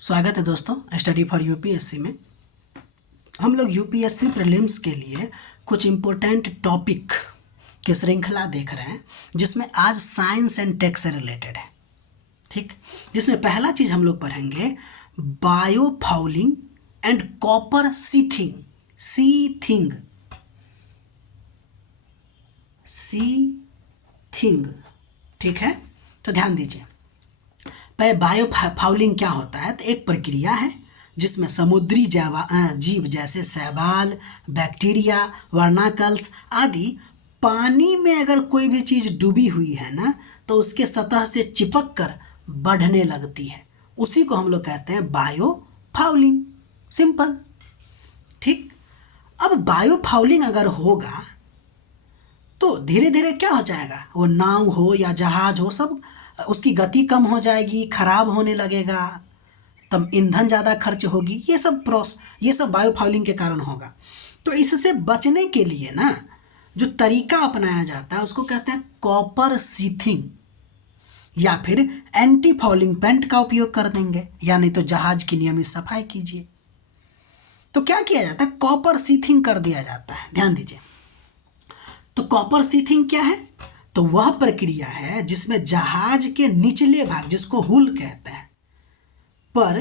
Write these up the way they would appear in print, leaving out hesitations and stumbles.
स्वागत है दोस्तों स्टडी फॉर यूपीएससी में। हम लोग यूपीएससी प्रीलिम्स के लिए कुछ इम्पोर्टेंट टॉपिक की श्रृंखला देख रहे हैं, जिसमें आज साइंस एंड टेक से रिलेटेड है। ठीक, जिसमें पहला चीज़ हम लोग पढ़ेंगे biofouling and copper seething. Seething ठीक है, तो ध्यान दीजिए। बायोफाउलिंग क्या होता है? तो एक प्रक्रिया है जिसमें समुद्री जीव जैसे शैवाल, बैक्टीरिया, वर्नाकल्स आदि पानी में अगर कोई भी चीज़ डूबी हुई है ना, तो उसके सतह से चिपक कर बढ़ने लगती है। उसी को हम लोग कहते हैं बायोफाउलिंग। सिंपल। ठीक, अब बायोफाउलिंग अगर होगा तो धीरे धीरे क्या हो जाएगा, वो नाव हो या जहाज हो, सब उसकी गति कम हो जाएगी, खराब होने लगेगा, तब ईंधन ज़्यादा खर्च होगी। ये सब बायोफाउलिंग के कारण होगा। तो इससे बचने के लिए ना जो तरीका अपनाया जाता है उसको कहते हैं कॉपर सीथिंग, या फिर एंटी फाउलिंग पेंट का उपयोग कर देंगे, या नहीं तो जहाज की नियमित सफाई कीजिए। तो क्या किया जाता है, कॉपर सीथिंग कर दिया जाता है। ध्यान दीजिए। तो कॉपर सीथिंग क्या है? तो वह प्रक्रिया है जिसमें जहाज के निचले भाग, जिसको हुल कहते हैं, पर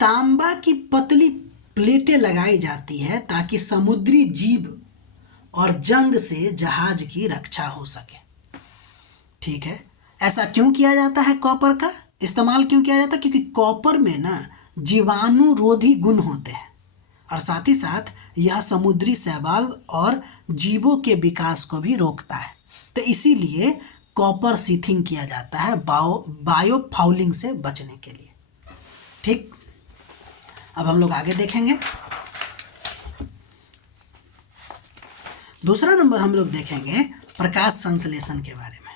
तांबा की पतली प्लेटें लगाई जाती है ताकि समुद्री जीव और जंग से जहाज की रक्षा हो सके। ठीक है, ऐसा क्यों किया जाता है? कॉपर का इस्तेमाल क्यों किया जाता है? क्योंकि कॉपर में ना जीवाणुरोधी गुण होते हैं, और साथ ही साथ यह समुद्री शैवाल और जीवों के विकास को भी रोकता है। तो इसीलिए कॉपर सीथिंग किया जाता है बायोफाउलिंग से बचने के लिए। ठीक, अब हम लोग आगे देखेंगे। दूसरा नंबर हम लोग देखेंगे प्रकाश संश्लेषण के बारे में।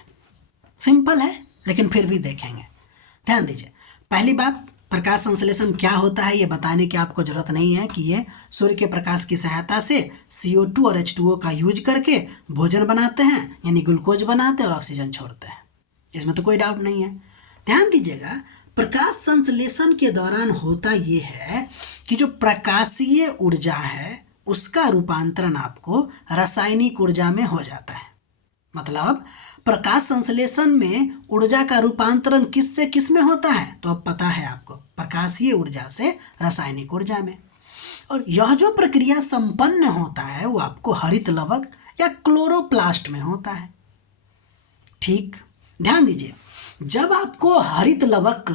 सिंपल है लेकिन फिर भी देखेंगे। ध्यान दीजिए। पहली बात, प्रकाश संश्लेषण क्या होता है ये बताने की आपको ज़रूरत नहीं है कि ये सूर्य के प्रकाश की सहायता से CO2 और H2O का यूज करके भोजन बनाते हैं, यानी ग्लूकोज बनाते हैं और ऑक्सीजन छोड़ते हैं। इसमें तो कोई डाउट नहीं है। ध्यान दीजिएगा, प्रकाश संश्लेषण के दौरान होता ये है कि जो प्रकाशीय ऊर्जा है उसका रूपांतरण आपको रासायनिक ऊर्जा में हो जाता है। मतलब प्रकाश संश्लेषण में ऊर्जा का रूपांतरण किस से किस में होता है? तो अब पता है आपको, प्रकाशीय ऊर्जा से रासायनिक ऊर्जा में। और यह जो प्रक्रिया संपन्न होता है वो आपको हरित लवक या क्लोरोप्लास्ट में होता है। ठीक, ध्यान दीजिए। जब आपको हरित लवक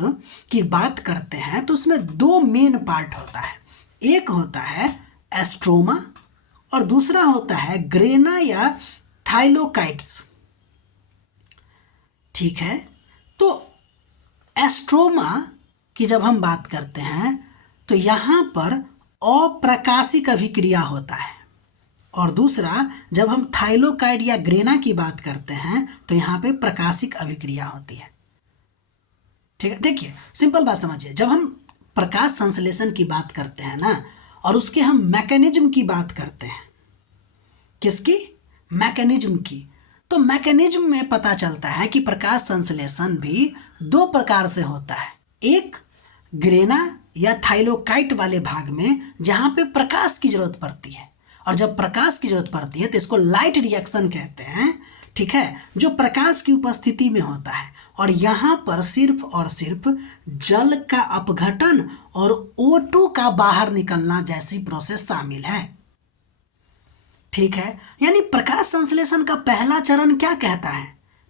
की बात करते हैं तो उसमें दो मेन पार्ट होता है। एक होता है एस्ट्रोमा और दूसरा होता है ग्रेना या थाइलोकाइट्स। ठीक है, तो एस्ट्रोमा की जब हम बात करते हैं तो यहाँ पर अप्रकाशिक अभिक्रिया होता है, और दूसरा जब हम थाइलोकाइड या ग्रेना की बात करते हैं तो यहाँ पे प्रकाशिक अभिक्रिया होती है। ठीक है, देखिए सिंपल बात समझिए। जब हम प्रकाश संश्लेषण की बात करते हैं ना, और उसके हम मैकेनिज्म की बात करते हैं, किसकी? मैकेनिज्म की। तो मैकेनिज्म में पता चलता है कि प्रकाश संश्लेषण भी दो प्रकार से होता है। एक ग्रेना या थाइलोकाइट वाले भाग में जहाँ पे प्रकाश की जरूरत पड़ती है, और जब प्रकाश की जरूरत पड़ती है तो इसको लाइट रिएक्शन कहते हैं। ठीक है, जो प्रकाश की उपस्थिति में होता है, और यहाँ पर सिर्फ और सिर्फ जल का अपघटन और O2 का बाहर निकलना जैसी प्रोसेस शामिल है। ठीक है, यानी प्रकाश संश्लेषण का पहला चरण क्या कहता है?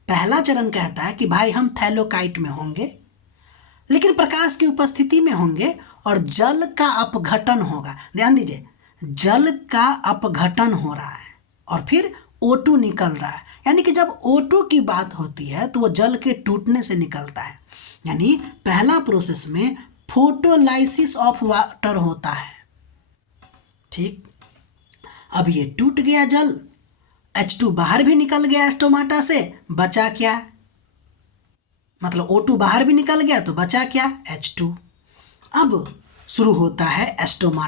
पहला चरण कहता है कि भाई हम थैलोकाइट में होंगे, लेकिन प्रकाश की उपस्थिति में होंगे और जल का अपघटन होगा। ध्यान दीजिए, जल का अपघटन हो रहा है और फिर O2 निकल रहा है। यानी कि जब O2 की बात होती है तो वो जल के टूटने से निकलता है। यानी पहला प्रोसेस में फोटोलाइसिस ऑफ वाटर होता है। ठीक, अब ये टूट गया जल, H2 बाहर भी निकल गया स्टोमाटा से, बचा क्या? मतलब O2 बाहर भी निकल गया तो बचा क्या? H2। अब शुरू होता है एस्ट्रोमा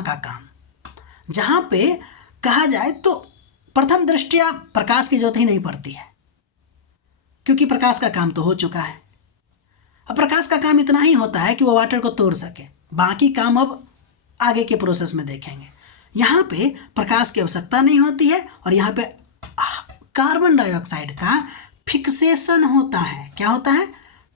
का काम, जहाँ पे कहा जाए तो प्रथम दृष्टया प्रकाश की जरूरत ही नहीं पड़ती है, क्योंकि प्रकाश का काम तो हो चुका है। अब प्रकाश का काम इतना ही होता है कि वो वाटर को तोड़ सके, बाकी काम अब आगे के प्रोसेस में देखेंगे। यहाँ पे प्रकाश की आवश्यकता नहीं होती है और यहाँ पे कार्बन डाइऑक्साइड का फिक्सेशन होता है। क्या होता है?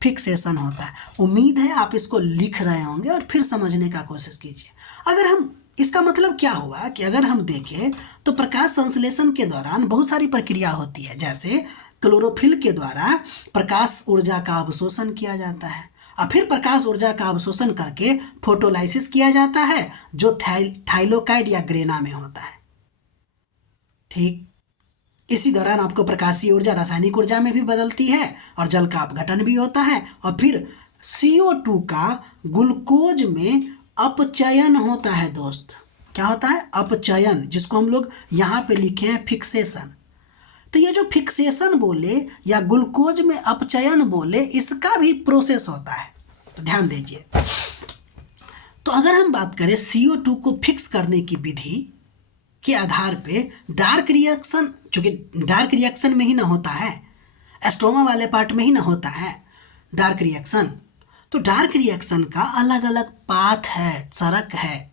फिक्सेशन होता है। उम्मीद है आप इसको लिख रहे होंगे और फिर समझने का कोशिश कीजिए। अगर हम इसका मतलब क्या हुआ कि अगर हम देखें तो प्रकाश संश्लेषण के दौरान बहुत सारी प्रक्रिया होती है, जैसे क्लोरोफिल के द्वारा प्रकाश ऊर्जा का अवशोषण किया जाता है और फिर प्रकाश ऊर्जा का अवशोषण करके फोटोलाइसिस किया जाता है जो थाइलोकाइड या ग्रेना में होता है। ठीक इसी दौरान आपको प्रकाशीय ऊर्जा रासायनिक ऊर्जा में भी बदलती है और जल का अपघटन भी होता है और फिर CO2 का ग्लूकोज में अपचयन होता है दोस्त। क्या होता है? अपचयन, जिसको हम लोग यहाँ पे लिखे हैं फिक्सेशन। तो ये जो फिक्सेशन बोले या ग्लूकोज में अपचयन बोले, इसका भी प्रोसेस होता है, तो ध्यान दीजिए। तो अगर हम बात करें CO2 को फिक्स करने की विधि के आधार पे, डार्क रिएक्शन, चूँकि डार्क रिएक्शन में ही ना होता है, एस्ट्रोमा वाले पार्ट में ही ना होता है डार्क रिएक्शन, तो डार्क रिएक्शन का अलग अलग पाथ है, सड़क है,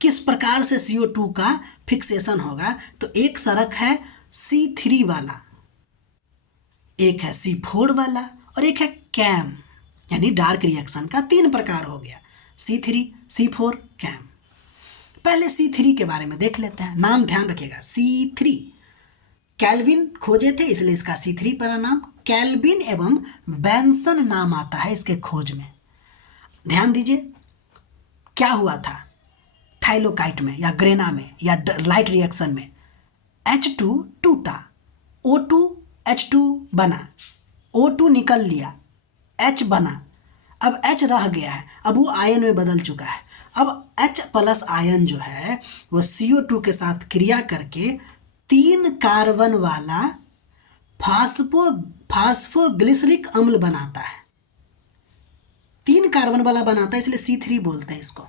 किस प्रकार से CO2 का फिक्सेशन होगा। तो एक सड़क है C3 वाला, एक है C4 वाला और एक है कैम, यानी डार्क रिएक्शन का 3 प्रकार हो गया, C3, C4, कैम। पहले C3 के बारे में देख लेते हैं। नाम ध्यान रखिएगा, C3 कैल्विन खोजे थे, इसलिए इसका C3 पड़ा नाम। कैल्विन एवं बेंसन नाम आता है इसके खोज में। ध्यान दीजिए क्या हुआ था थाइलोकाइट में या ग्रेना में या लाइट रिएक्शन में, H2 टूटा, O2 H2 बना, O2 निकल लिया, H बना, अब H रह गया है, अब वो आयन में बदल चुका है। अब H+ आयन जो है वो CO2 के साथ क्रिया करके 3 कार्बन वाला फास्फोग्लिसरिक अम्ल बनाता है। 3 कार्बन वाला बनाता है, इसलिए C3 बोलते हैं इसको।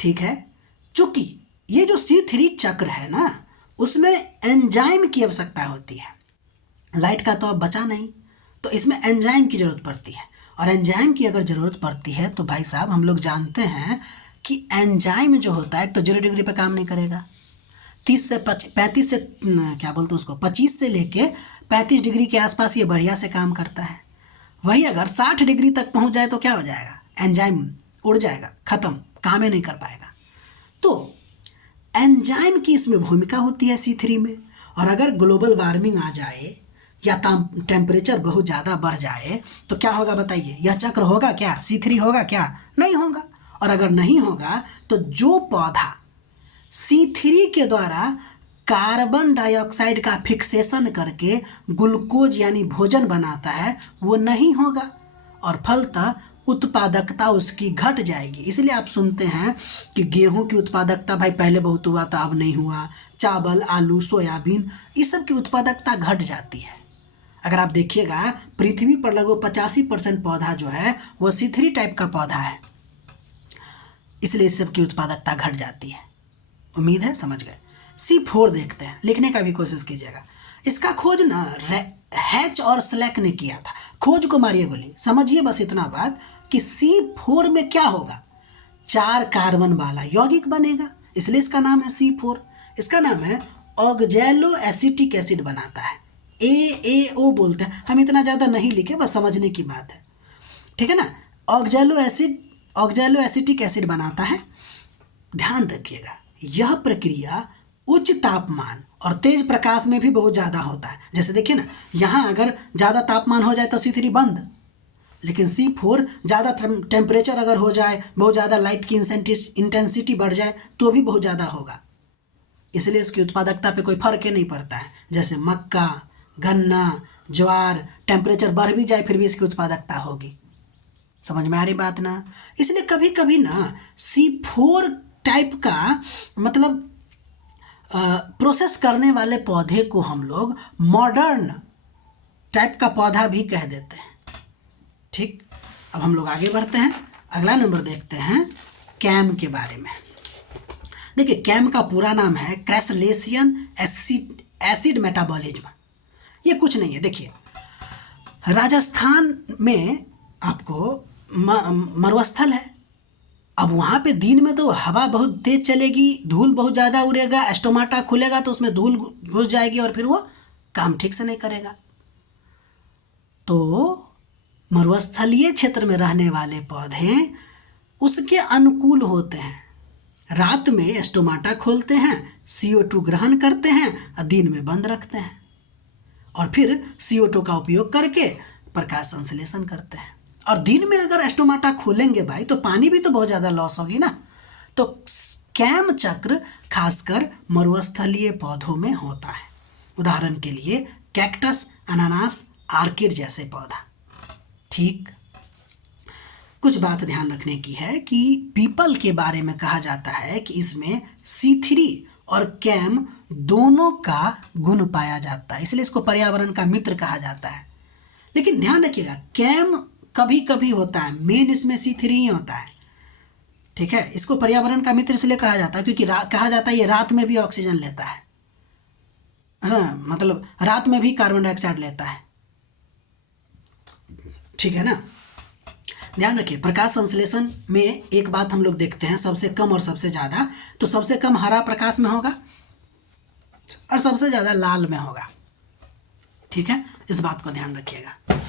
ठीक है, चूंकि ये जो C3 चक्र है ना, उसमें एंजाइम की आवश्यकता होती है। लाइट का तो अब बचा नहीं, तो इसमें एंजाइम की ज़रूरत पड़ती है। और एंजाइम की अगर ज़रूरत पड़ती है तो भाई साहब हम लोग जानते हैं कि एंजाइम जो होता है तो 0 डिग्री पे काम नहीं करेगा। 30 से 35 से क्या बोलते हैं उसको, 25 से लेके 35 डिग्री के आसपास ये बढ़िया से काम करता है। वही अगर 60 डिग्री तक पहुंच जाए तो क्या हो जाएगा? एंजाइम उड़ जाएगा, ख़त्म, काम ही नहीं कर पाएगा। तो एंजाइम की इसमें भूमिका होती है C3 में। और अगर ग्लोबल वार्मिंग आ जाए या टेम्परेचर बहुत ज़्यादा बढ़ जाए तो क्या होगा बताइए? यह चक्र होगा क्या? C3 होगा क्या? नहीं होगा। और अगर नहीं होगा तो जो पौधा C3 के द्वारा कार्बन डाइऑक्साइड का फिक्सेशन करके ग्लूकोज यानी भोजन बनाता है वो नहीं होगा और फलतः उत्पादकता उसकी घट जाएगी। इसलिए आप सुनते हैं कि गेहूं की उत्पादकता भाई पहले बहुत हुआ था, अब नहीं हुआ। चावल, आलू, सोयाबीन, इस सब की उत्पादकता घट जाती है। अगर आप देखिएगा पृथ्वी पर लगभग 85% पौधा जो है वो C3 टाइप का पौधा है, इसलिए इस सब की उत्पादकता घट जाती है। उम्मीद है समझ गए। C4 देखते हैं, लिखने का भी कोशिश कीजिएगा। इसका खोज ना हैच और स्लैक ने किया था। खोज को मारिए गोली, समझिए बस इतना बात कि C4 में क्या होगा? 4 कार्बन वाला यौगिक बनेगा, इसलिए इसका नाम है C4। इसका नाम है ऑक्सैलो एसिटिक एसिड बनाता है, AAO बोलते हैं। हम इतना ज़्यादा नहीं लिखे, बस समझने की बात है, ठीक है ना। ऑक्सैलो एसिटिक एसिड बनाता है। ध्यान रखिएगा यह प्रक्रिया उच्च तापमान और तेज प्रकाश में भी बहुत ज़्यादा होता है। जैसे देखिए ना, यहाँ अगर ज़्यादा तापमान हो जाए तो C3 बंद, लेकिन C4 ज़्यादा टेम्परेचर अगर हो जाए, बहुत ज़्यादा लाइट की इंटेंसिटी बढ़ जाए तो भी बहुत ज़्यादा होगा। इसलिए इसकी उत्पादकता पे कोई फर्क ही नहीं पड़ता है। जैसे मक्का, गन्ना, ज्वार, टेम्परेचर बढ़ भी जाए फिर भी इसकी उत्पादकता होगी। समझ में आ रही बात ना। इसलिए कभी कभी ना C4 टाइप का मतलब प्रोसेस करने वाले पौधे को हम लोग मॉडर्न टाइप का पौधा भी कह देते हैं। ठीक, अब हम लोग आगे बढ़ते हैं। अगला नंबर देखते हैं कैम के बारे में। देखिए कैम का पूरा नाम है क्रैसलेशियन एसिड मेटाबॉलिज्म। ये कुछ नहीं है। देखिए राजस्थान में आपको मरुस्थल है। अब वहाँ पे दिन में तो हवा बहुत तेज चलेगी, धूल बहुत ज़्यादा उड़ेगा, एस्टोमाटा खुलेगा तो उसमें धूल घुस जाएगी और फिर वो काम ठीक से नहीं करेगा। तो मरुस्थलीय क्षेत्र में रहने वाले पौधे उसके अनुकूल होते हैं। रात में एस्टोमाटा खोलते हैं, CO2 ग्रहण करते हैं और दिन में बंद रखते हैं और फिर CO2 का उपयोग करके प्रकाश संश्लेषण करते हैं। और दिन में अगर एस्टोमाटा खोलेंगे भाई तो पानी भी तो बहुत ज़्यादा लॉस होगी ना। तो कैम चक्र खासकर मरुस्थलीय पौधों में होता है। उदाहरण के लिए कैक्टस, अनानास, आर्किड जैसे पौधा। ठीक, कुछ बात ध्यान रखने की है कि पीपल के बारे में कहा जाता है कि इसमें C3 और कैम दोनों का गुण पाया जाता है, इसलिए इसको पर्यावरण का मित्र कहा जाता है। लेकिन ध्यान रखिएगा, कैम कभी कभी होता है, मेन इसमें C3 ही होता है। ठीक है, इसको पर्यावरण का मित्र इसलिए कहा जाता है क्योंकि कहा जाता है ये रात में भी ऑक्सीजन लेता है। हाँ, मतलब रात में भी कार्बन डाइऑक्साइड लेता है। ठीक है ना। ध्यान रखिए, प्रकाश संश्लेषण में एक बात हम लोग देखते हैं, सबसे कम और सबसे ज़्यादा। तो सबसे कम हरा प्रकाश में होगा और सबसे ज़्यादा लाल में होगा। ठीक है, इस बात को ध्यान रखिएगा।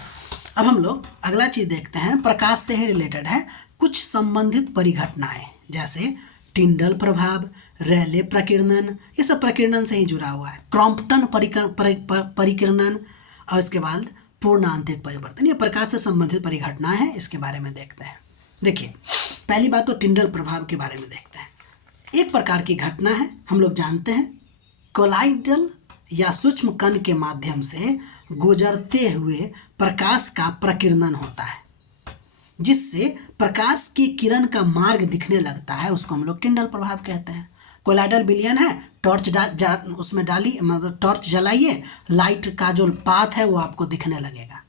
अब हम लोग अगला चीज़ देखते हैं, प्रकाश से ही रिलेटेड है कुछ संबंधित परिघटनाएं, जैसे टिंडल प्रभाव, रेले प्रकीर्णन, ये सब प्रकीर्णन से ही जुड़ा हुआ है। क्रॉम्पटन परिकीर्णन और इसके बाद पूर्ण आंतरिक परिवर्तन, ये प्रकाश से संबंधित परिघटनाएं हैं। इसके बारे में देखते हैं। देखिए, पहली बात तो टिंडल प्रभाव के बारे में देखते हैं। एक प्रकार की घटना है, हम लोग जानते हैं, कोलाइडल या सूक्ष्म कण के माध्यम से गुजरते हुए प्रकाश का प्रकीर्णन होता है, जिससे प्रकाश की किरण का मार्ग दिखने लगता है, उसको हम लोग टिंडल प्रभाव कहते हैं। कोलाइडल विलयन है, टॉर्च उसमें डाली, मतलब टॉर्च जलाइए, लाइट का जो पाथ है वो आपको दिखने लगेगा,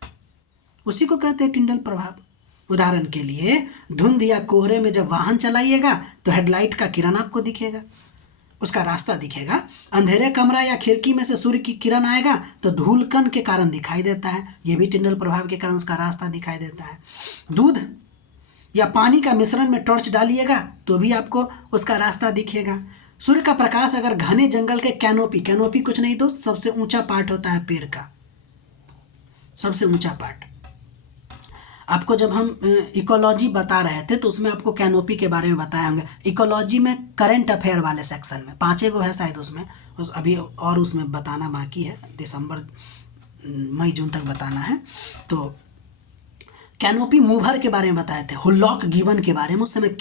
उसी को कहते हैं टिंडल प्रभाव। उदाहरण के लिए धुंध या कोहरे में जब वाहन चलाइएगा तो हेडलाइट का किरण आपको दिखेगा, उसका रास्ता दिखेगा। अंधेरे कमरा या खिड़की में से सूर्य की किरण आएगा तो धूलकण के कारण दिखाई देता है, ये भी टिंडल प्रभाव के कारण उसका रास्ता दिखाई देता है। दूध या पानी का मिश्रण में टॉर्च डालिएगा तो भी आपको उसका रास्ता दिखेगा। सूर्य का प्रकाश अगर घने जंगल के कैनोपी कुछ नहीं दोस्त, सबसे ऊंचा पार्ट होता है पेड़ का, सबसे ऊंचा पार्ट। आपको जब हम इकोलॉजी बता रहे थे तो उसमें आपको कैनोपी के बारे में बताए होंगे। इकोलॉजी में करंट अफेयर वाले सेक्शन में 5 गो है शायद उसमें, अभी और उसमें बताना बाकी है, दिसंबर मई जून तक बताना है। तो कैनोपी मूवर के बारे में बताए थे, हुलॉक गिवन के बारे में, उस समय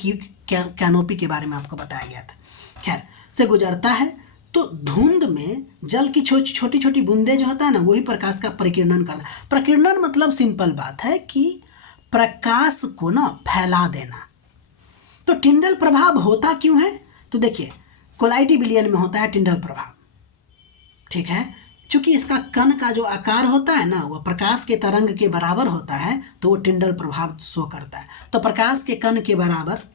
कैनोपी के बारे में आपको बताया गया था। खैर, से गुजरता है तो धुंध में जल की छोटी छोटी बूंदें जो होता है ना, वही प्रकाश का प्रकीर्णन करता है। प्रकीर्णन मतलब सिंपल बात है कि प्रकाश को ना फैला देना। तो टिंडल प्रभाव होता क्यों है? तो देखिए, कोलाइडी विलयन में होता है टिंडल प्रभाव। ठीक है, चूंकि इसका कण का जो आकार होता है ना, वो प्रकाश के तरंग के बराबर होता है, तो वो टिंडल प्रभाव शो करता है। तो प्रकाश के कण के बराबर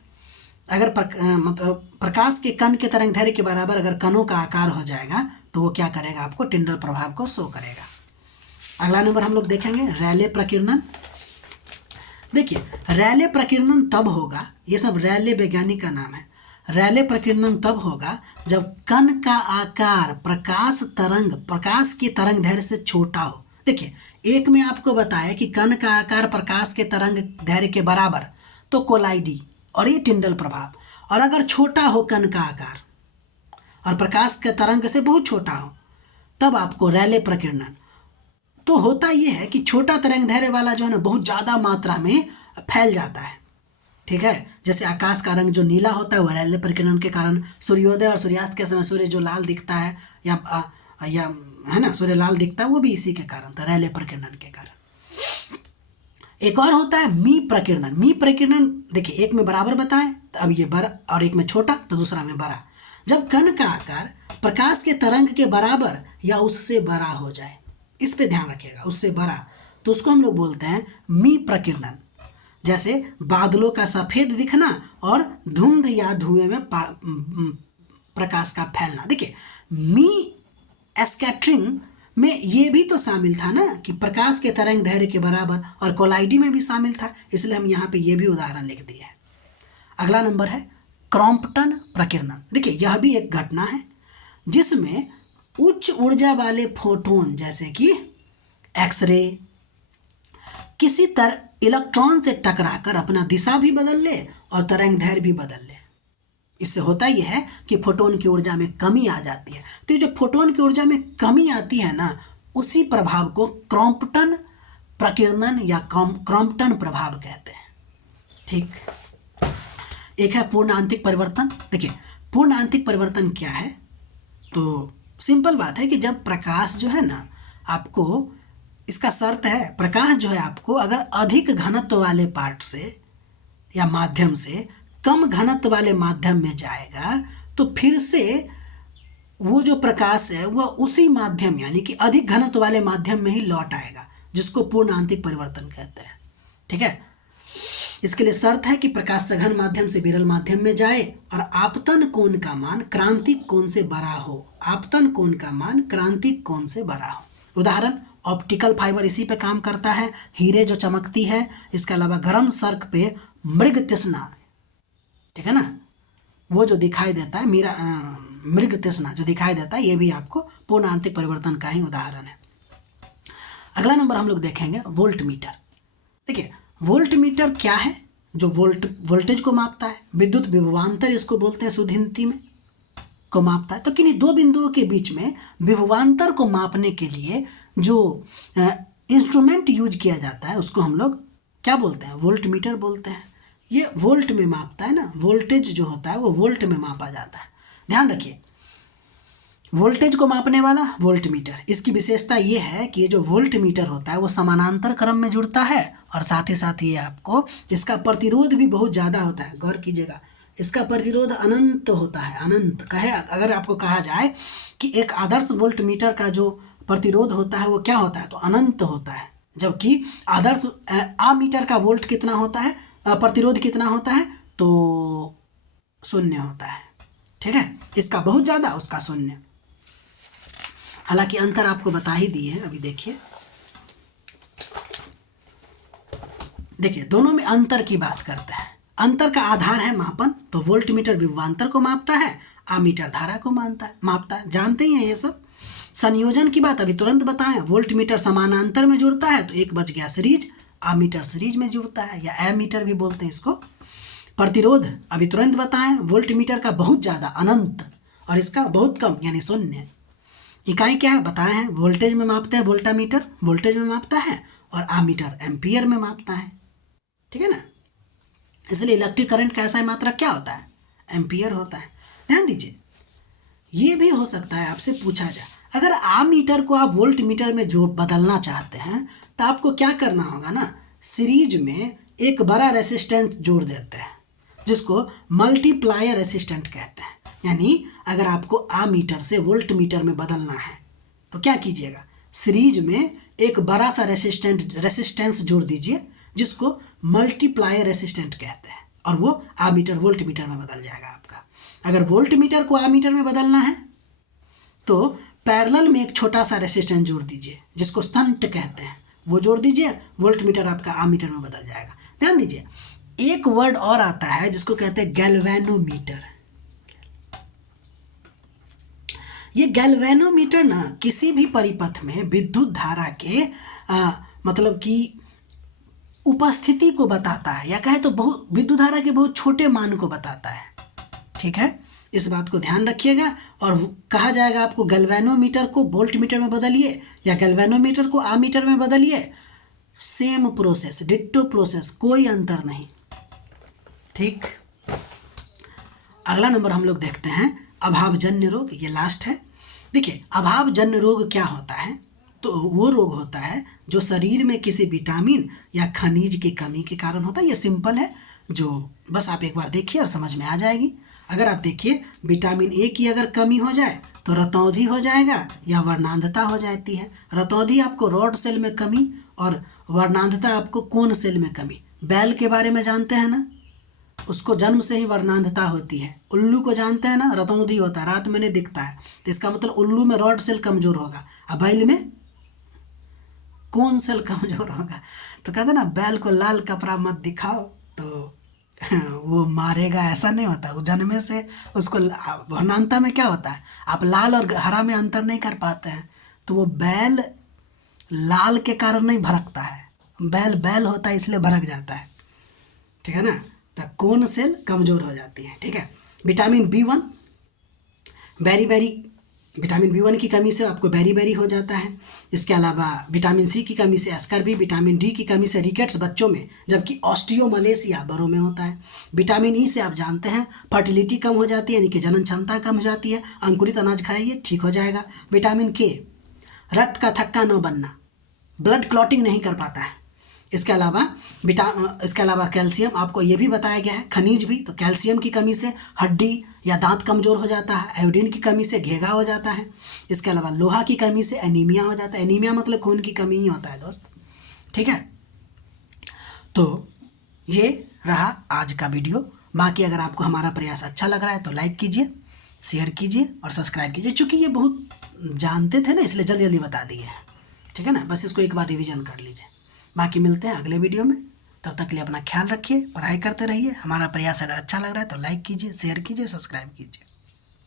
अगर मतलब प्रकाश के कण के तरंग दैर्घ्य के बराबर अगर कणों का आकार हो जाएगा तो वो क्या करेगा, आपको टिंडल प्रभाव को शो करेगा। अगला नंबर हम लोग देखेंगे, रैले प्रकीर्णन। देखिए, रैले प्रकीर्णन तब होगा, ये सब रैले वैज्ञानिक का नाम है, रैले प्रकीर्णन तब होगा जब कण का आकार प्रकाश के तरंग दैर्घ्य से छोटा हो। देखिए, एक में आपको बताया कि कण का आकार प्रकाश के तरंग दैर्घ्य के बराबर, तो कोलाइडी और ये टिंडल प्रभाव। और अगर छोटा हो कण का आकार और प्रकाश के तरंग से बहुत छोटा हो, तब आपको रैले प्रकीर्णन। तो होता ये है कि छोटा तरंग दैर्घ्य वाला जो है ना, बहुत ज़्यादा मात्रा में फैल जाता है। ठीक है, जैसे आकाश का रंग जो नीला होता है वह रैले प्रकीर्णन के कारण, सूर्योदय और सूर्यास्त के समय सूर्य जो लाल दिखता है या है ना, सूर्य लाल दिखता है, वो भी इसी के कारण था, रैले प्रकीर्णन के कारण। एक और होता है मी प्रकीर्णन। मी प्रकीर्णन देखिए, एक में बराबर बताएं तो अब ये बड़ा, और एक में छोटा तो दूसरा में बड़ा। जब कण का आकार प्रकाश के तरंग के बराबर या उससे बड़ा हो जाए, इस पे ध्यान रखिएगा, उससे बड़ा, तो उसको हम लोग बोलते हैं मी प्रकीर्णन। जैसे बादलों का सफ़ेद दिखना और धुंध या धुएं में प्रकाश का फैलना। देखिए, मी स्कैटरिंग में ये भी तो शामिल था ना कि प्रकाश के तरंग दैर्घ्य के बराबर, और कोलाइडी में भी शामिल था, इसलिए हम यहाँ पे ये भी उदाहरण लिख दिए हैं। अगला नंबर है क्रॉम्पटन प्रकीर्णन। देखिए यह भी एक घटना है जिसमें उच्च ऊर्जा वाले फोटोन जैसे कि एक्सरे किसी तरह इलेक्ट्रॉन से टकराकर अपना दिशा भी बदल ले और तरंग दैर्घ्य भी बदल ले। इससे होता यह है कि फोटोन की ऊर्जा में कमी आ जाती है। तो जो फोटोन की ऊर्जा में कमी आती है ना, उसी प्रभाव को क्रॉम्पटन प्रकीर्णन या क्रॉम्पटन प्रभाव कहते हैं। ठीक, एक है पूर्ण आंतरिक परिवर्तन। देखिए पूर्ण आंतरिक परिवर्तन क्या है, तो सिंपल बात है कि जब प्रकाश जो है ना, आपको इसका शर्त है, प्रकाश जो है आपको अगर अधिक घनत्व वाले पार्ट से या माध्यम से कम घनत्व वाले माध्यम में जाएगा तो फिर से वो जो प्रकाश है वह उसी माध्यम यानी कि अधिक घनत्व वाले माध्यम में ही लौट आएगा, जिसको पूर्ण आंतरिक परिवर्तन कहते हैं। ठीक है, इसके लिए शर्त है कि प्रकाश सघन माध्यम से विरल माध्यम में जाए और आपतन कोण का मान क्रांतिक कोण से बड़ा हो। आपतन कोण का मान क्रांतिक कोण से बड़ा हो। उदाहरण, ऑप्टिकल फाइबर इसी पे काम करता है, हीरे जो चमकती है। इसके अलावा गर्म सर्क पे मृग तृष्णा, ठीक है ना, वो जो दिखाई देता है, मृग तृष्णा जो दिखाई देता है, ये भी आपको पूर्ण आंतरिक परिवर्तन का ही उदाहरण है। अगला नंबर हम लोग देखेंगे वोल्ट मीटर। देखिए वोल्ट मीटर क्या है, जो वोल्टेज को मापता है, विद्युत विभवांतर इसको बोलते हैं शुद्ध हिंदी में, को मापता है। तो किन्हीं दो बिंदुओं के बीच में विभवांतर को मापने के लिए जो इंस्ट्रूमेंट यूज किया जाता है उसको हम लोग क्या बोलते हैं, वोल्ट मीटर बोलते हैं। ये वोल्ट में मापता है ना, वोल्टेज जो होता है वो वोल्ट में मापा जाता है। ध्यान रखिए, वोल्टेज को मापने वाला वोल्ट मीटर, इसकी विशेषता ये है कि ये जो वोल्ट मीटर होता है वो समानांतर क्रम में जुड़ता है और साथ ही साथ ये आपको इसका प्रतिरोध भी बहुत ज़्यादा होता है। गौर कीजिएगा, इसका प्रतिरोध अनंत होता है। अनंत कहे, अगर आपको कहा जाए कि एक आदर्श वोल्ट मीटर का जो प्रतिरोध होता है वो क्या होता है, तो अनंत होता है। जबकि आदर्श मीटर का वोल्ट कितना होता है, प्रतिरोध कितना होता है, तो 0 होता है। ठीक है, इसका बहुत ज़्यादा, उसका 0। हालांकि अंतर आपको बता ही दिए हैं। अभी देखिए दोनों में अंतर की बात करते हैं। अंतर का आधार है मापन, तो वोल्ट मीटर विभवांतर को मापता है, आमीटर धारा को मापता है। जानते ही हैं ये सब। संयोजन की बात अभी तुरंत बताएं, वोल्ट मीटर समानांतर में जुड़ता है तो एक बच गया सीरीज, आमीटर सीरीज में जुड़ता है या एमीटर भी बोलते हैं इसको। प्रतिरोध अभी तुरंत बताएं, वोल्ट मीटर का बहुत ज़्यादा अनंत और इसका बहुत कम यानी 0। इकाई क्या है बताए हैं, वोल्टेज में मापते हैं, वोल्टामीटर वोल्टेज में मापता है और आमीटर एम्पियर में मापता है। ठीक है ना, इसलिए इलेक्ट्रिक करंट का ऐसा मात्रक क्या होता है, एम्पियर होता है। ध्यान दीजिए, ये भी हो सकता है आपसे पूछा जाए, अगर आमीटर को आप वोल्ट मीटर में जो बदलना चाहते हैं तो आपको क्या करना होगा ना, सीरीज में एक बड़ा रेसिस्टेंस जोड़ देते हैं जिसको मल्टीप्लायर रेसिस्टेंट कहते हैं। यानी अगर आपको आमीटर से वोल्ट मीटर में बदलना है तो क्या कीजिएगा, सीरीज में एक बड़ा सा रेसिस्टेंस जोड़ दीजिए जिसको मल्टीप्लायर रेसिस्टेंट कहते हैं और वो आमीटर वोल्ट मीटर में बदल जाएगा आपका। अगर वोल्ट मीटर को आमीटर में बदलना है तो पैरेलल में एक छोटा सा रेसिस्टेंस जोड़ दीजिए जिसको शंट कहते हैं, वो जोड़ दीजिए, वोल्ट मीटर आपका आमीटर में बदल जाएगा। ध्यान दीजिए, एक वर्ड और आता है जिसको कहते हैं गैल्वेनोमीटर। ये गैल्वेनोमीटर ना किसी भी परिपथ में विद्युत धारा के मतलब कि उपस्थिति को बताता है, या कहे तो बहुत विद्युत धारा के बहुत छोटे मान को बताता है। ठीक है, इस बात को ध्यान रखिएगा। और कहा जाएगा आपको गैल्वेनोमीटर को वोल्ट मीटर में बदलिए या गैल्वेनोमीटर को आमीटर में बदलिए, सेम प्रोसेस, डिट्टो प्रोसेस, कोई अंतर नहीं। ठीक, अगला नंबर हम लोग देखते हैं अभावजन्य रोग, ये लास्ट है। देखिए अभावजन्य रोग क्या होता है, तो वो रोग होता है जो शरीर में किसी विटामिन या खनिज की कमी के कारण होता है। ये सिंपल है, जो बस आप एक बार देखिए और समझ में आ जाएगी। अगर आप देखिए विटामिन ए की अगर कमी हो जाए तो रतौंधी हो जाएगा या वर्णांधता हो जाती है। रतौंधी आपको रॉड सेल में कमी और वर्णांधता आपको कोन सेल में कमी। बैल के बारे में जानते हैं ना, उसको जन्म से ही वर्णांधता होती है। उल्लू को जानते हैं ना, रतौंधी होता है, रात में नहीं दिखता है, तो इसका मतलब उल्लू में रॉड सेल कमज़ोर होगा। अब बैल में कौन सेल कमज़ोर होगा? तो कहते हैं ना, बैल को लाल कपड़ा मत दिखाओ तो वो मारेगा, ऐसा नहीं होता। वो जन्मे से उसको वर्णांता में क्या होता है, आप लाल और हरा में अंतर नहीं कर पाते हैं, तो वो बैल लाल के कारण नहीं भड़कता है, बैल बैल होता है इसलिए भड़क जाता है, ठीक है ना। तो कौन सेल कमज़ोर हो जाती है, ठीक है। Vitamin B1, berry berry, vitamin B1 की कमी से आपको बेरी बेरी हो जाता है। इसके अलावा विटामिन C की कमी से स्कर्वी, विटामिन D की कमी से रिकेट्स बच्चों में, जबकि ऑस्टियोमलेशिया बड़ों में होता है। विटामिन E से आप जानते हैं फर्टिलिटी कम हो जाती है, यानी कि जनन क्षमता कम हो जाती है। अंकुरित अनाज खाइए, ठीक हो जाएगा। विटामिन K, रक्त का थक्का न बनना, ब्लड क्लॉटिंग नहीं कर पाता है। इसके अलावा कैल्शियम, आपको ये भी बताया गया है, खनिज भी। तो कैल्शियम की कमी से हड्डी या दांत कमज़ोर हो जाता है। आयोडीन की कमी से घेगा हो जाता है। इसके अलावा लोहा की कमी से एनीमिया हो जाता है। एनीमिया मतलब खून की कमी ही होता है दोस्त, ठीक है। तो ये रहा आज का वीडियो। बाकी अगर आपको हमारा प्रयास अच्छा लग रहा है तो लाइक कीजिए, शेयर कीजिए और सब्सक्राइब कीजिए। चूँकि ये बहुत जानते थे ना, इसलिए जल्दी जल्दी बता दिए हैं, ठीक है ना। बस इसको एक बार रिवीजन कर लीजिए। बाकी मिलते हैं अगले वीडियो में, तब तक के लिए अपना ख्याल रखिए, पढ़ाई करते रहिए। हमारा प्रयास अगर अच्छा लग रहा है तो लाइक कीजिए, शेयर कीजिए, सब्सक्राइब कीजिए।